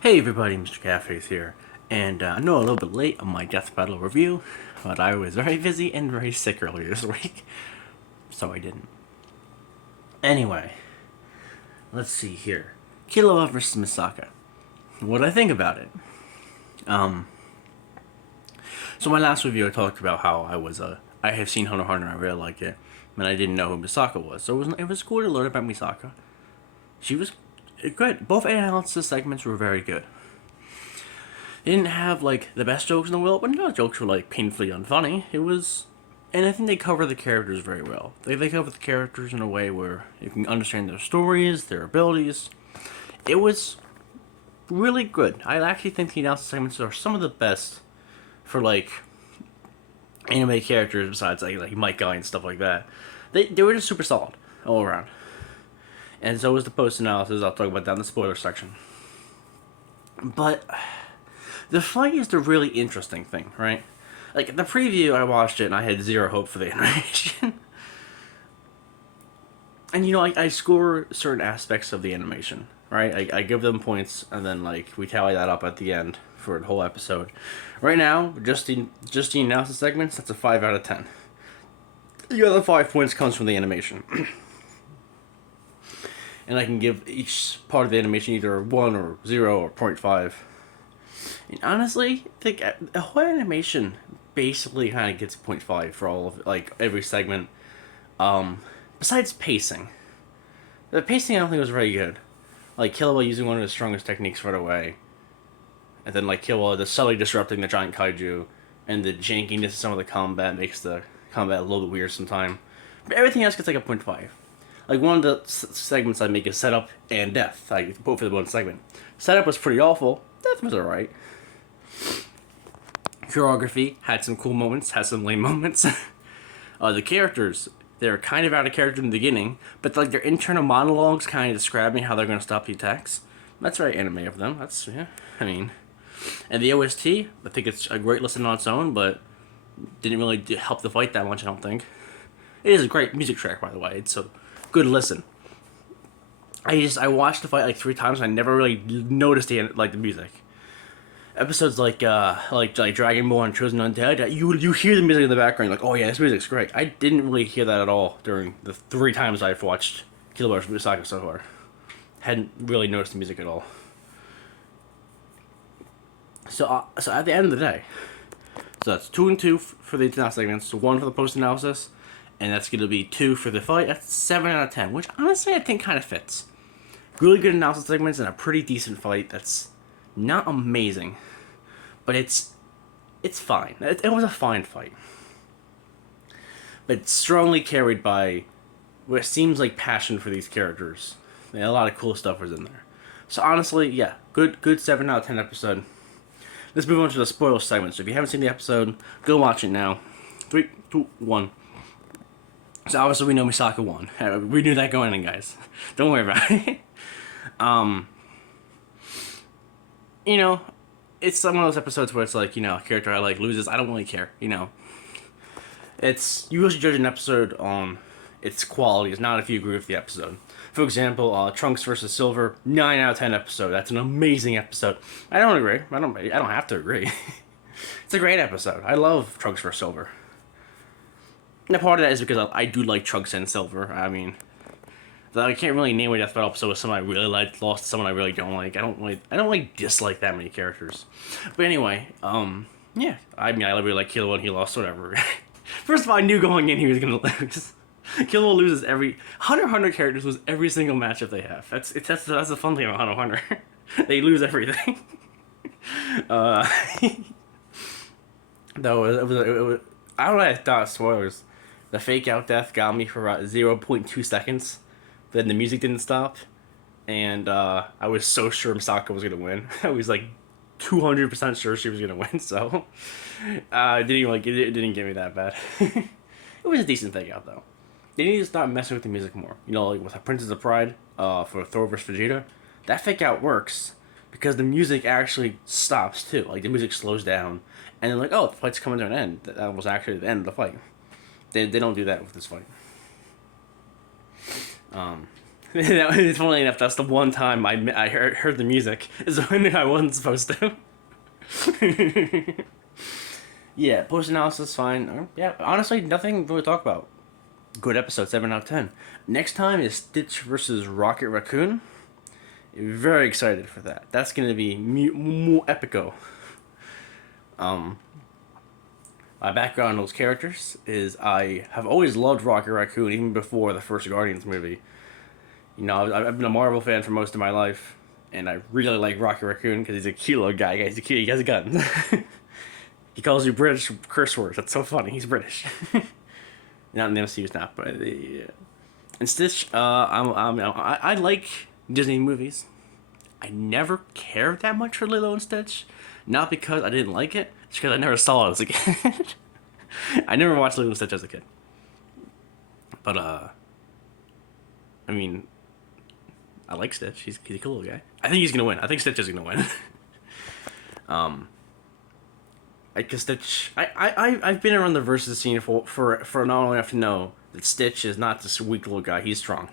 Hey everybody, Mr.Catface here, and I know a little bit late on my Death Battle review, but I was very busy and very sick earlier this week, so I didn't. Anyway, let's see here. Killua versus Misaka. What I think about it. Um, so my last review I talked about how I have seen Hunter x Hunter, I really like it, and I didn't know who Misaka was, so it was cool to learn about Misaka. She was good. Both analysis segments were very good. They didn't have like the best jokes in the world, but none of the jokes were like painfully unfunny. It was, and I think they cover the characters very well. They cover the characters in a way where you can understand their stories, their abilities. It was really good. I actually think the analysis segments are some of the best for like anime characters besides like Mike Guy and stuff like that. They were just super solid all around. And so was the post analysis. I'll talk about that in the spoiler section. But the fight is the really interesting thing, right? Like the preview, I watched it and I had zero hope for the animation. And I score certain aspects of the animation, right? I give them points and then like we tally that up at the end for the whole episode. Right now, just the analysis segments, that's a 5 out of 10. The other 5 points comes from the animation. And I can give each part of the animation either 1 or 0 or 0.5. And honestly, the whole animation basically kind of gets 0.5 for all of like every segment. Besides pacing, the pacing I don't think was very good. Like Killua using one of his strongest techniques right away, and then like Killua just subtly disrupting the giant kaiju, and the jankiness of some of the combat makes the combat a little bit weird sometimes. But everything else gets like a 0.5. Like one of the segments I make is setup and death. I both for the one segment. Setup was pretty awful. Death was alright. Choreography had some cool moments, had some lame moments. The characters, they're kind of out of character in the beginning, but like their internal monologues kind of describing how they're going to stop the attacks. That's very anime of them. That's, yeah, I mean. And the OST, I think it's a great listen on its own, but didn't really help the fight that much, I don't think. It is a great music track, by the way. It's a good listen. I watched the fight like 3 times. And I never really noticed the music. Episodes like Dragon Ball and Chosen Undead, you hear the music in the background. Like, oh yeah, this music's great. I didn't really hear that at all during the 3 times I've watched Killua vs. Misaka so far. Hadn't really noticed the music at all. So at the end of the day, so that's 2 and 2 for the analysis segments, so 1 for the post analysis, and that's going to be 2 for the fight. That's 7 out of 10, which honestly I think kind of fits. Really good analysis segments and a pretty decent fight. That's not amazing, but it's fine. It was a fine fight, but it's strongly carried by what seems like passion for these characters. And a lot of cool stuff was in there. So honestly, yeah, good 7 out of 10 episode. Let's move on to the spoiler segment. So if you haven't seen the episode, go watch it now. 3, 2, 1. So obviously we know Misaka won. We knew that going in, guys. Don't worry about it. It's one of those episodes where it's like, a character I like loses. I don't really care, It's, you usually judge an episode on its qualities, not if you agree with the episode. For example, Trunks versus Silver, 9 out of 10 episode. That's an amazing episode. I don't agree. I don't have to agree. It's a great episode. I love Trunks versus Silver. And part of that is because I do like Trunks and Silver. I mean, I can't really name a Death Battle episode with someone I really like lost to someone I really don't like. I don't dislike that many characters. But anyway, yeah. I mean, I really like Killua and he lost, whatever. First of all, I knew going in he was gonna lose. Killua loses every Hunter x Hunter characters lose every single matchup they have. That's the fun thing about Hunter x Hunter. They lose everything. Though it was I don't know. I thought spoilers. The fake out death got me for about 0.2 seconds. Then the music didn't stop, and I was so sure Misaka was gonna win. I was like 200% sure she was gonna win. So it didn't get me that bad. It was a decent fake out though. They need to start messing with the music more. Like with Princess of Pride for Thor vs Vegeta, that fake out works because the music actually stops too. Like the music slows down, and then like, oh, the fight's coming to an end. That was actually the end of the fight. They don't do that with this fight. It's funny enough, that's the one time I heard the music, is when I wasn't supposed to. Yeah, post analysis fine. Yeah, honestly, nothing really to talk about. Good episode, 7 out of 10. Next time is Stitch versus Rocket Raccoon. Very excited for that. That's gonna be more epico. My background on those characters is I have always loved Rocket Raccoon even before the first Guardians movie. You know, I've been a Marvel fan for most of my life, and I really like Rocket Raccoon because he's a cute little guy. He's a cute. He has a gun. He calls you British curse words. That's so funny. He's British. Not in the MCU snap, but yeah. And Stitch, I like Disney movies. I never cared that much for Lilo and Stitch. Not because I didn't like it, it's because I never saw it as a kid. I never watched Lilo and Stitch as a kid. But, I mean, I like Stitch. He's a cool little guy. I think he's gonna win. I think Stitch is gonna win. Because Stitch, I've been around the versus scene for not long enough to know that Stitch is not this weak little guy. He's strong.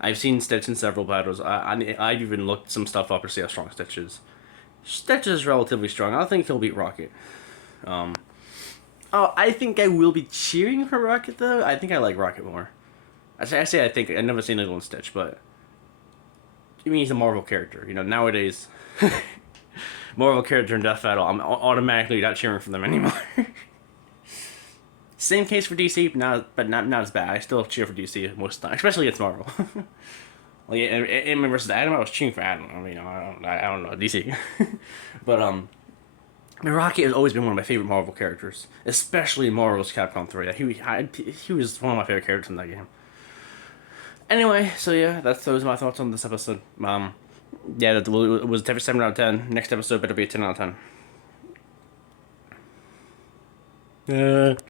I've seen Stitch in several battles. I've even looked some stuff up to see how strong Stitch is. Stitch is relatively strong. I don't think he'll beat Rocket. Oh, I think I will be cheering for Rocket though. I think I like Rocket more. I say I think I've never seen Lilo and Stitch, but I mean he's a Marvel character. You know nowadays, Marvel character in Death Battle, I'm automatically not cheering for them anymore. Same case for DC, but not as bad. I still cheer for DC most of the time, especially against Marvel. Like in versus Adam, I was cheering for Adam. I mean, I don't know DC, but Rocket has always been one of my favorite Marvel characters, especially in Marvel's Capcom 3. He was one of my favorite characters in that game. Anyway, so yeah, those are my thoughts on this episode. Yeah, it was 7 out of 10. Next episode better be a 10 out of 10.